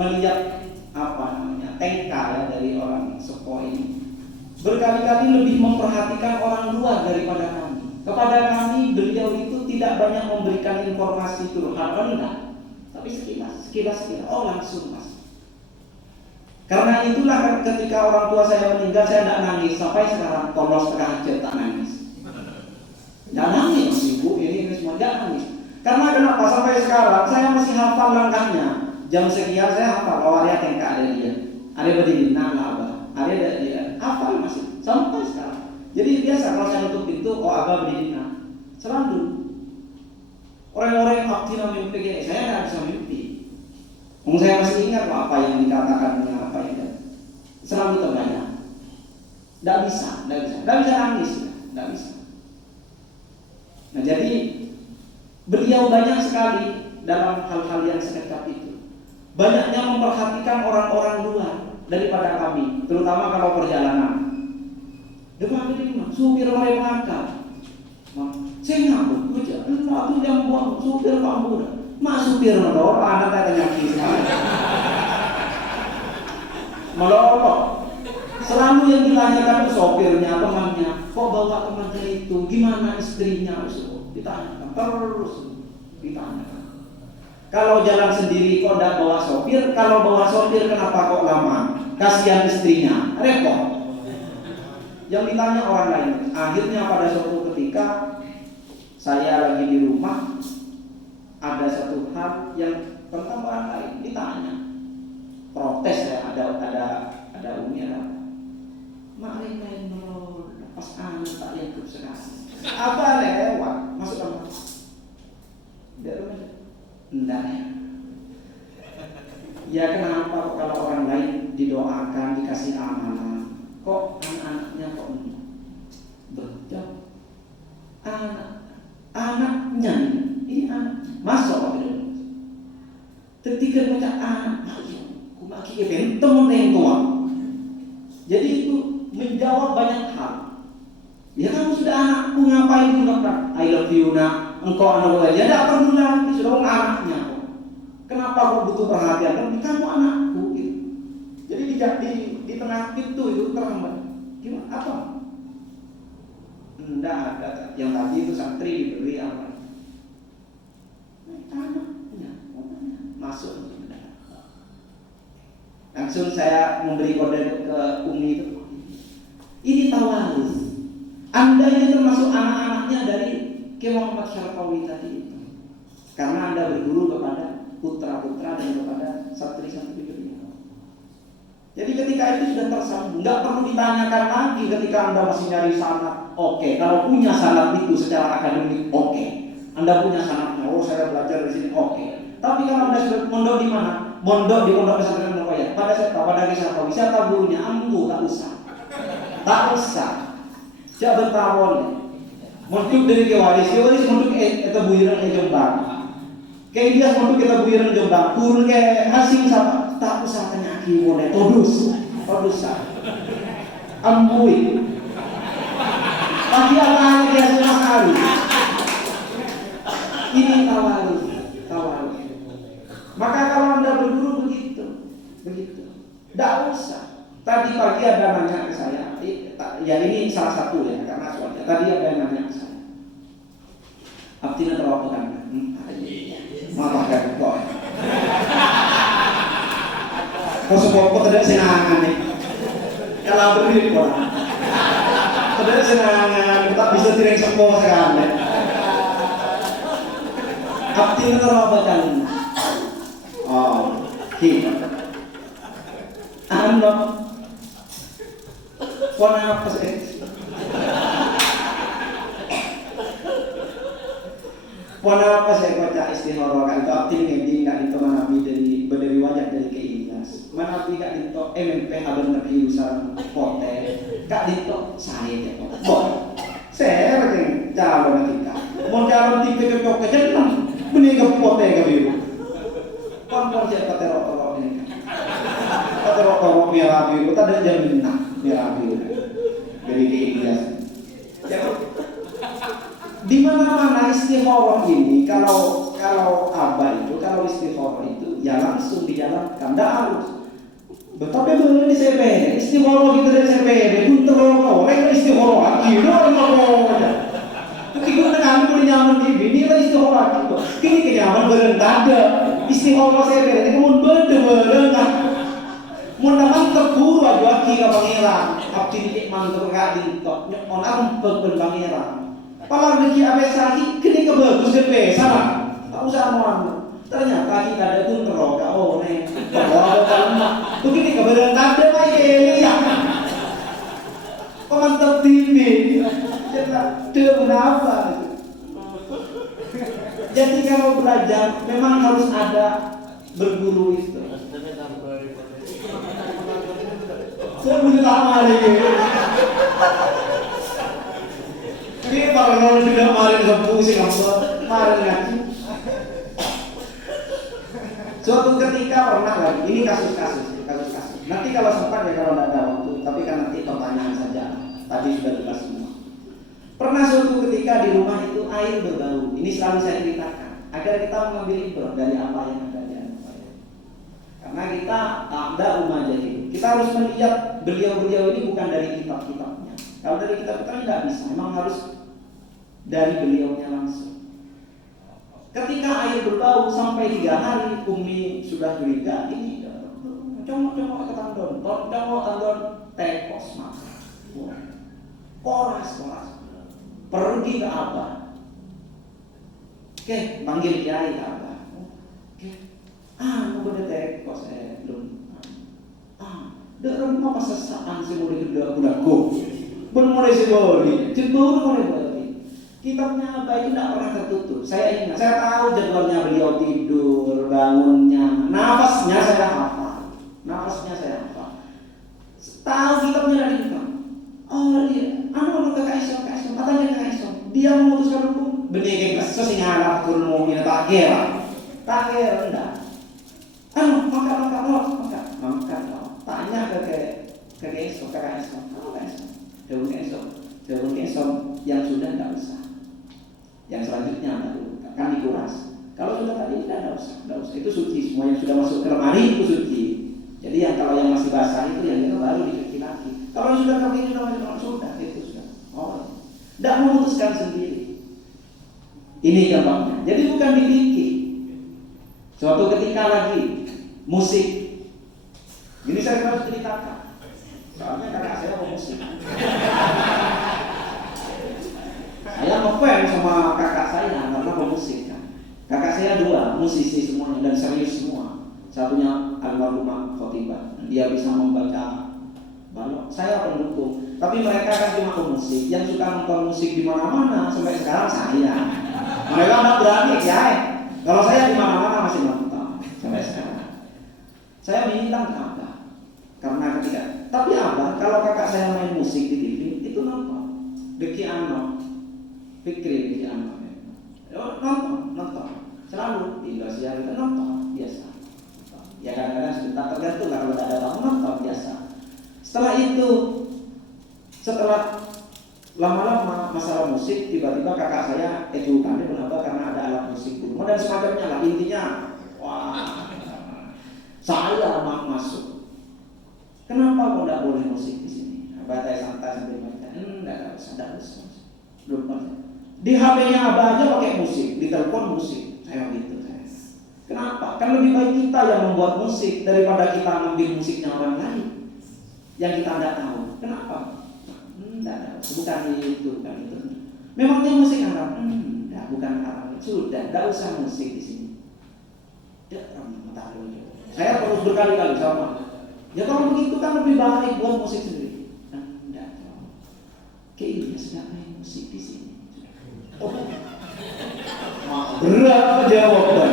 melihat TK ya dari orang Sepo ini berkali-kali lebih memperhatikan orang luar daripada kami. Kepada kami beliau itu tidak banyak memberikan informasi curhat, rendah, tapi sekilas, oh langsung mas. Karena itulah ketika orang tua saya meninggal saya tidak nangis sampai sekarang, polos setengah jam tak nangis. Tidak nangis ibu, ini semua tidak nangis. Karena kenapa? Sampai sekarang saya masih hafal langkahnya. Jam sekian saya hafal, oh area TK ada dia, ada berdiri, abah, ada dia, hafal masih sampai sekarang. Jadi biasa kalau saya nutup pintu, oh abah berdiri, selalu. Orang-orang yang aktif mimpi kayak saya nggak bisa mimpi. Saya masih ingat apa yang dikatakannya, apa yang selalu terbayang. Tidak bisa nangis, tidak bisa. Nah jadi beliau banyak sekali dalam hal-hal yang sekecap itu. Banyaknya memperhatikan orang-orang luar daripada kami, terutama kalau perjalanan. Depan ini supir mereka mangkal. Saya ngabuk, aku yang buang supir kamu dah. Mak supir melorot, anak tak nyaki sekali. Melorot. Selalu yang ditanyakan itu sopirnya, temannya, kok bawa temannya itu, gimana istrinya, ditanyakan terus, ditanyakan. Kalau jalan sendiri kok tidak bawa sopir, kalau bawa sopir kenapa kok lama? Kasihan istrinya, repot. Yang ditanya orang lain. Akhirnya pada suatu ketika saya lagi di rumah, ada satu hal yang tentang orang lain ditanya, protes ya, ada umumnya, mak lain pas anak tak lengkap sekali. Apa lewat masuk kamar? Dia rumah, enggak ya. Ya kenapa kok kalau orang lain didoakan dikasih amanah, kok anak-anaknya kok betul? Anaknya ini anak masuk ke dalam. Ketika baca anak, aku maki benteng yang tua. Jadi itu menjawab banyak hal. Ya kamu sudah anakku, ngapain itu dokter? I love you nak, engkau anak gue. Ya tidak perlu lagi, sudah anaknya. Kenapa kau butuh perhatian? Kan kamu anakku. Gitu. Jadi di tengah pintu itu terhambat. Gimana? Apa? Tidak ada. Yang tadi itu santri diberi apa? Anaknya, masuk. Langsung saya memberi kode ke Umi itu. Ini tawarus. Anda ini termasuk anak-anaknya dari Kiai Muhammad Syarqawi tadi itu. Karena Anda berguru kepada putra-putra dan kepada santri-santri beliau. Jadi ketika itu sudah tersambung, nggak perlu ditanyakan lagi ketika Anda masih nyari sanad. Oke, kalau punya sanad itu secara akademik, oke. Anda punya sanadnya, oh saya belajar di sini, oke. Tapi kalau Anda sudah mondok di mana? Mondok di Pondok Pesantren Mukoya. Pada siapa? Pada kisah Pak. Siapa gurunya? Ambu, tak usah. Tak usah. Siapa bertawon? Mondok dari Kewaris mondok itu buiran Jombang. Kayak dia mondok kita buiran Jombang. Turun ke Hasim siapa? Tak usah tanya kiwone. Todus. Ambui. Tapi apa dia sama sekali? Ini tawarus. Maka kalau Anda berguru begitu. Tidak usah. Tadi pagi ada nanya ke saya, ya ini salah satu ya karena soalnya. Tadi ada yang nanya ke saya, Abdina terlalu kan? Malah kan kok. Kau sepuluh tidak senangan nih. Kalau berdiri kok. Tidak senangan, tak bisa tireng sepuluh sekarang. Abdina terlalu kan? Oh, hidup. Anak, warna apa sih? Warna apa sih baca istikharah kan? Itu aktif nih, nggak itu manabi dari wajah dari keilas. Manabi nggak itu MMP habis nabi usaha pote, nggak itu saya deh pote. Saya macam calon kita, mau calon tiga cocok kejelang, mending pote kebiru. Kompor siapa terok ini kan? Terok biar api, kita ada jaminan biar api dari keilas. Di mana-mana istikharah ini kalau abah itu kalau istikharah itu ya langsung dijalankan, tidak harus. Betapa boleh di CPD, istiqoroh kita dari CPD, bunter orang istiqoroh lagi, orang aja. Ketika dengan boleh nyaman di sini lah istiqoroh lagi, kini kenyaman berendada, istiqoroh CPD, kemudian berendada. Mun terburu aja kira pangeran, abdi dik mangger kading tok nyekon ampek ben pangeran. Palar deki abes lagi kini kebagus depe sana. Tak usah mau. Ternyata kita ada pun teroga nih. Bahwa kalma. Begini keberan tanda mai ya. Pemantap TV. Dia kenapa? Jadi kalau belajar memang harus ada berguru itu. Saya punya lama lagi. Ini kalau sudah kemarin pusing kemarin ngaji. Suatu ketika pernah lagi, ini kasus-kasus. Nanti kalau sempat ya kalau tidak ada waktu, tapi kan nanti pertanyaan saja. Tadi sudah dibahas semua. Pernah suatu ketika di rumah itu air berbau. Ini selalu saya ceritakan agar kita mengambil ibrah dari apa yang ada di antara. Karena kita ada rumah jadi. Kita harus melihat beliau-beliau ini bukan dari kitab-kitabnya. Kalau dari kitab-kitabnya tidak bisa, memang harus dari beliaunya langsung. Ketika air berbau sampai 3 hari, Umi sudah curiga ini congok ke tandon, tekos maka koras pergi ke Abah. Oke, panggil kiai ke Abah. Oke, mau pada tekos belum. Dalam apa sesaan sih mulai kedua budaku, belum mulai sebori, cemburu mulai balik. Kitabnya Abah itu tidak pernah tertutup. Saya ingat, saya tahu jadwalnya beliau tidur, bangunnya, nafasnya saya hafal. Tahu kitabnya dari bukan. Oh dia, anu kakak Isom, katanya kakak Isom. Dia memutuskan hukum, benih kayak sesing harap turun mau minat takir enggak. Maka. Tanya ke Isom, kakak Isom. Daun Isom yang sudah tidak usah. Yang selanjutnya akan dikuras. Kalau sudah tadi tidak usah. Itu suci, semua yang sudah masuk ke lemari itu suci. Jadi yang kalau yang masih basah itu yang itu baru dicuci lagi. Kalau sudah kering sudah itu sudah. Tidak memutuskan sendiri. Ini gampangnya. Jadi bukan dibikin. Suatu ketika lagi musik. Ini saya harus ceritakan. Soalnya kakak saya mau musik. Saya ngefans sama kakak saya karena pemusik kan. Kakak saya 2 musisi semuanya dan serius semua. Satunya almarhumah khotibah, dia bisa membaca balok. Saya pendukung, tapi mereka kan cuma pemusik. Yang suka nonton musik di mana-mana sampai sekarang saya. Mereka tidak berani ya. Kalau saya di mana-mana masih nonton sampai sekarang. Saya minta ke Abah karena ketika. Tapi Abah kalau kakak saya main musik di TV itu nonton. Deki Ano. Fikri di anak, nonton, selalu di Indonesia kita nonton biasa. Ya kadang-kadang sebentar tergantung kalau tidak ada tamu nonton biasa. Setelah lama-lama masalah musik, tiba-tiba kakak saya edukannya kenapa karena ada alat musik di rumah dan semacamnya lah. Intinya, saya masuk. Kenapa kok tidak boleh musik di sini? Batai santai sambil baca, tidak usah. Belum pernah. Di HP-nya Abah aja pakai musik, di telepon musik. Saya gitu. Kenapa? Kan lebih baik kita yang membuat musik daripada kita ngambil musiknya orang lain yang kita tidak tahu. Kenapa? Tidak. Bukan itu. Memangnya musik haram? Bukan haram. Sudah, tidak usah musik di sini. Saya terus berkali-kali sama. Ya kalau begitu kan lebih baik buat musik sendiri. Tidak. Kayaknya sudah main musik di sini. Berat jawabnya.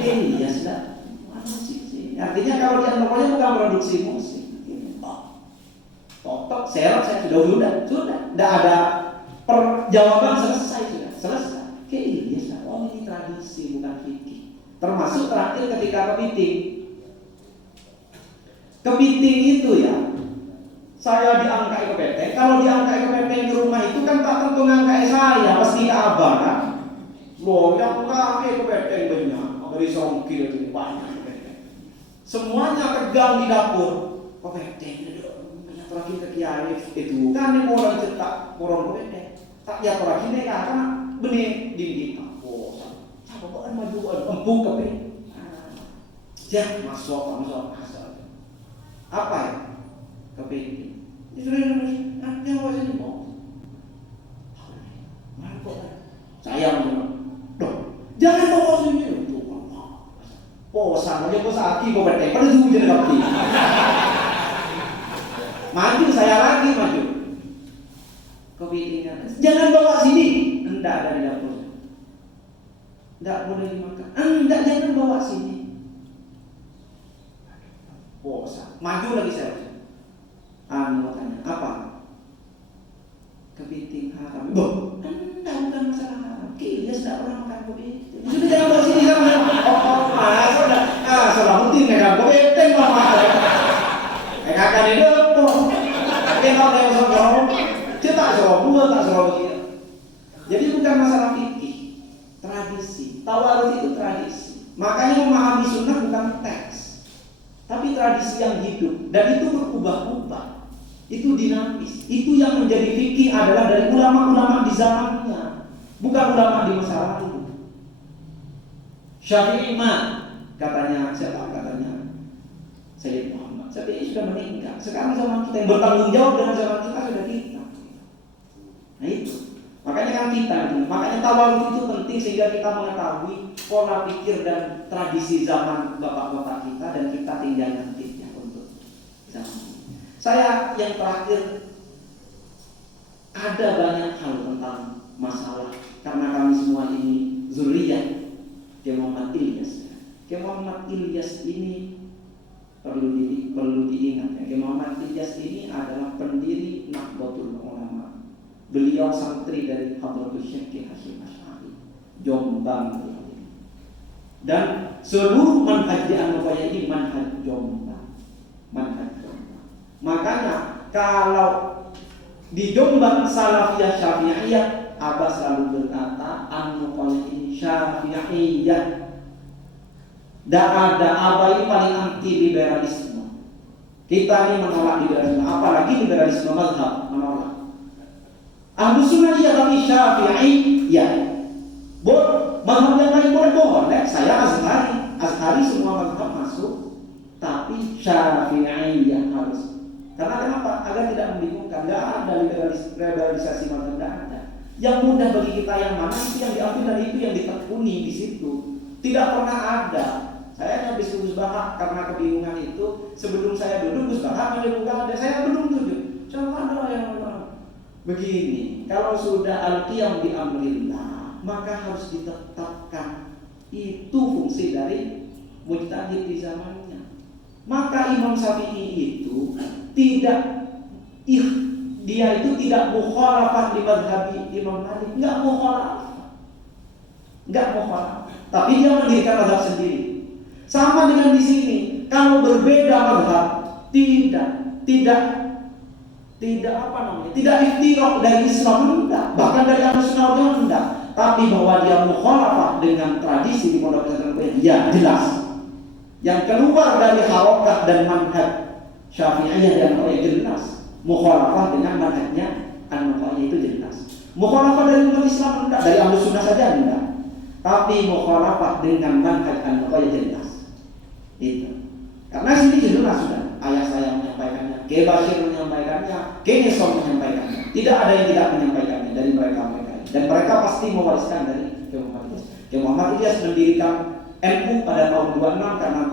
Iya sudah. Musik sih. Artinya kalau dia pokoknya bukan produksi musik. Totok serap saya sudah. Tidak ada jawaban selesai. Iya sudah. Oh ini tradisi bukan fikih. Termasuk terakhir ketika kepiting. Kepiting itu ya. Saya diangkai kepeteng. Kalau diangkai kepeteng di rumah itu kan tak tentu ngangkai saya, pasti ke Abah kan. Loh, yang ngangkai kepeteng banyak. beri songkil itu banyak. Semuanya tegang di dapur. Kok bete? Banyak lagi ke kiai itu kan yang orang cetak orang bete. Tak ya lagi nih karena benih dinding. Oh, coba maju empuk tapi. Ya masuk. Apa ya? Kepingin. Itu yang mau sini mau. Saya jangan bawa sini untuk apa? Posan aja posaki kau bertek pada tuh jadi kaki. Maju saya lagi maju. Kepingin. Jangan bawa sini. Enggak ada di dapur. Enggak boleh dimakan. Enggak, jangan bawa sini. Posan. Maju lagi saya. Tanya apa? Kepiting haram. Bukan masalah haram. Dia sudah pernah makan kepiting. Sudah jangan bawa sini sama. Sudah penting makan kepiting mama. Akan itu pun. Kalau dia suruh, dia tak suruh buat, tak suruh begitu. Jadi bukan masalah fikih, tradisi. Tawaruf itu tradisi. Makanya memahami sunnah bukan teks, tapi tradisi yang hidup. Dan itu berubah-ubah. Itu dinamis. Itu yang menjadi fikih adalah dari ulama-ulama di zamannya, bukan ulama di masa lalu. Syafi'i katanya siapa? Katanya Sayyid Muhammad. Syafi'i sudah meninggal. Sekarang zaman kita yang bertanggung jawab dengan zaman kita sudah kita. Nah itu. Makanya kan kita itu. Makanya tawaruf itu penting sehingga kita mengetahui pola pikir dan tradisi zaman bapak-bapak kita dan kita tinggalkan ya untuk zaman. Saya yang terakhir, ada banyak hal tentang masalah karena kami semua ini zuriyah Kiai Muhammad Ilyas. Kiai Muhammad Ilyas ini perlu diingat ya. Kiai Muhammad Ilyas ini adalah pendiri Nahdlatul Ulama. Beliau santri dari Hadratus Syekh Kiai Hasyim Asy'ari Jombang. Dan seluruh manhaj di An-Nufayah ini manhaj Jombang. Makanya kalau di Jombang Salafiyah Syafi'iyah, Abah selalu berkata An-Nufayah ini Syafi'iyah. Dan ada Abah ini paling anti liberalisme. Kita ini menolak liberalisme, apalagi liberalisme mazhab menolak. Ahlus Sunnah iya tapi Syafi'iyah. Mazhab yang lain boleh. Saya Azhari semua mazhab masuk, tapi Syafi'iyah harus. Karena kenapa? Agar tidak membingungkan. Tidak ada liberalisasi mazhab, tidak ada. Yang mudah bagi kita yang mana itu yang diambil dan itu yang ditekuni di situ. Tidak pernah ada. Saya habis Gus Bahak karena kebingungan itu. Sebelum saya duduk Gus Bahak menyebutkan ada. Saya belum duduk. Coba ada yang begini. Kalau sudah al-qiyam bi amrillah, maka harus ditetapkan. Itu fungsi dari mujtahid di zamannya. Maka Imam Syafi'i itu tidak mukhalafah di mazhab Imam Malik, enggak mukhalafah. Tapi dia mendirikan mazhab sendiri. Sama dengan di sini, kalau berbeda mazhab tidak iftiraq dari Islam enggak, bahkan dari Ahlus Sunnah enggak. Tapi bahwa dia mukhalafah dengan tradisi di pondok pesantren ya jelas. Yang keluar dari harokat dan manhaj Syafi'iyah dan An-Nufayah jelas. Mukhalafah dengan manhajnya An-Nufayah itu jelas. Mukhalafah dari umat Islam enggak, dari Ahlus Sunnah saja enggak. Tapi mukhalafah dengan manhaj An-Nufayah jelas. Itu. Karena sini jelas sudah. Ayah saya menyampaikannya, Kiai Bashir menyampaikannya, Kiai Nesom menyampaikannya. Tidak ada yang tidak menyampaikannya dari mereka. Dan mereka pasti mewariskan dari Kiai Muhammad Ilyas. Kiai Muhammad Ilyas mendirikan NU pada tahun 26 karena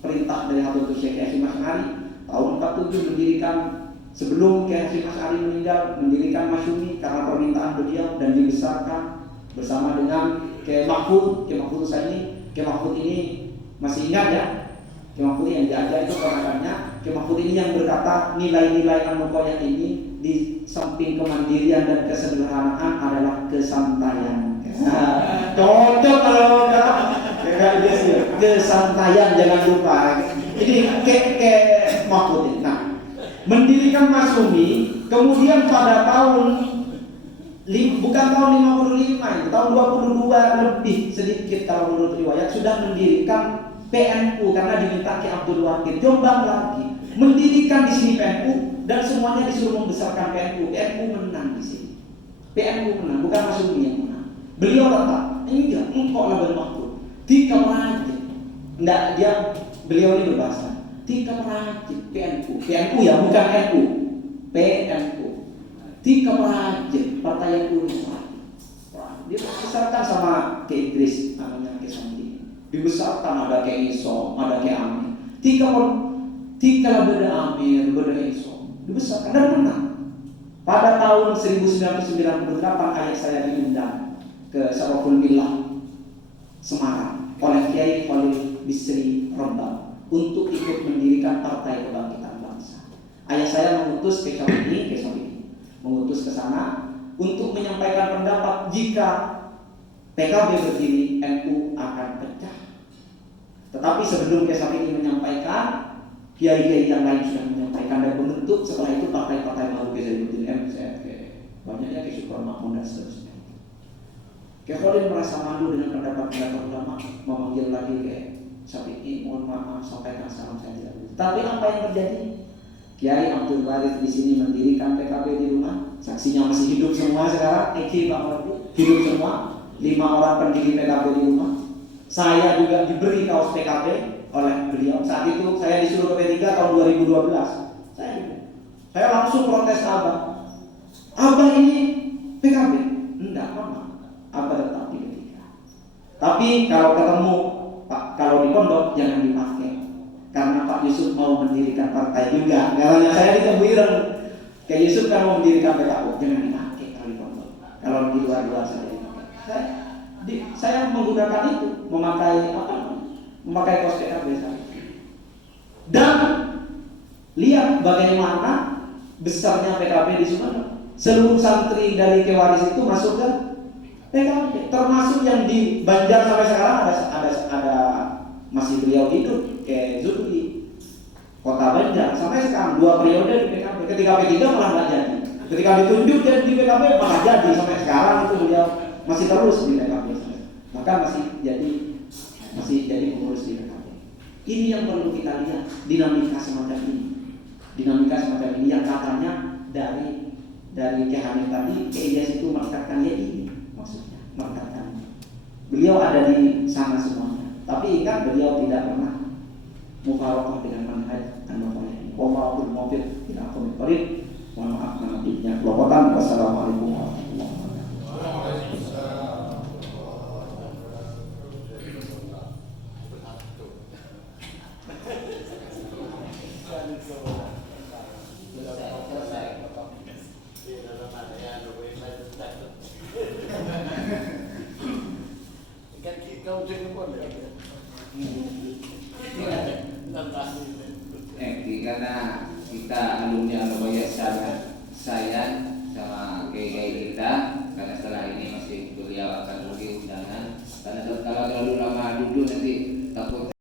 perintah dari Hadratus Syekh Hasyim Asy'ari. Tahun 47 mendirikan, sebelum Kiai Hasyim Asy'ari meninggal, mendirikan Masyumi karena permintaan beliau dan dibesarkan bersama dengan Kiai Mahfud Husaini. Kiai Mahfud ini masih ingat ya? Kiai Mahfud yang diajar itu ponakannya. Kiai Mahfud ini yang berkata nilai-nilai An-Nufayah ini di samping kemandirian dan kesederhanaan adalah kesantaian. Cocok kalau kesantaian, jangan lupa. Ini kayak Mahfud. Nah, mendirikan Masyumi, kemudian pada tahun bukan tahun 55 itu, tahun 22 lebih sedikit kalau menurut riwayat sudah mendirikan PNU karena diminta Ki Abdul Wahid Jombang lagi mendirikan di sini PNU dan semuanya disuruh membesarkan PNU. PNU menang di sini. PNU menang, bukan Masyumi yang menang. Beliau tetap enggak, engkau lah bermakhluk. Tiga merajik. Enggak, beliau ini berbahasa. Tiga merajik PNU. PNU ya, bukan NU. PNU. Tiga merajik partai yang unik. Dia dibesarkan sama ke Idris, namanya ke Sandi. Dibesarkan ada ke Iso, ada ke Amir. Tiga beda Amir, beda Iso. Dibesarkan dan menang. Pada tahun 1998 ayah saya diundang ke Saroful Billah Semarang oleh Kiai Khalil Bisri Rembang untuk ikut mendirikan Partai Kebangkitan Bangsa. Ayah saya mengutus ke Syamini, mengutus ke sana untuk menyampaikan pendapat jika PKB berdiri NU akan pecah. Tetapi sebelum ke Syamini menyampaikan, kiai-kiai yang lain sudah menyampaikan dan membentuk setelah itu partai-partai baru ke Zainuddin MZ, banyaknya ke Syukur dan seterusnya. Khalil merasa malu dengan pendapat-pendapat ulama, memanggil lagi ke Syafi'i, mohon maaf sampaikan salam saya tidak bisa. Tapi apa yang terjadi? Kiai Abdul Warith di sini mendirikan PKB di rumah, saksinya masih hidup semua sekarang, hidup semua, 5 orang pendiri PKB di rumah. Saya juga diberi kaos PKB oleh beliau. Saat itu saya disuruh ke P3 tahun 2012. Saya langsung protes ke Abah. Abah ini PKB? Enggak, Mama. Abah tetap di P3. Tapi kalau ketemu Pak, kalau di pondok jangan dipakai. Karena Pak Yusuf mau mendirikan partai juga. Karena saya ditemuiran. Kayak Yusuf kan mau mendirikan PKU, jangan dipakai kalau di pondok. Kalau di luar-luar saja dipakai. Saya menggunakan itu, memakai kaos PKB saya. Dan lihat bagaimana besarnya PKB di Sumatera. Seluruh santri dari Kewaris itu masuk ke PKB, termasuk yang di Banjar sampai sekarang ada masih beliau hidup kayak Zulki, Kota Banjar sampai sekarang 2 periode di PKB. Ketika P3 malah nggak jadi, ketika ditunjuk jadi di PKB malah jadi sampai sekarang itu beliau masih terus di PKB, bahkan masih jadi pengurus di PKB. Ini yang perlu kita lihat, dinamika semacam ini yang katanya dari Kehamil tadi ke Ilyas itu merekatkan ya ini maksudnya merekatkan. Beliau ada di sana semuanya, tapi ingat beliau tidak pernah mufaroqah dengan manhaj an-nafai. Wallahul muwaffiq ila aqwamit thoriq. Mohon maaf nantinya kelopotan. Wassalamualaikum warahmatullahi wabarakatuh. Karena kita alumni Al-Bayat saya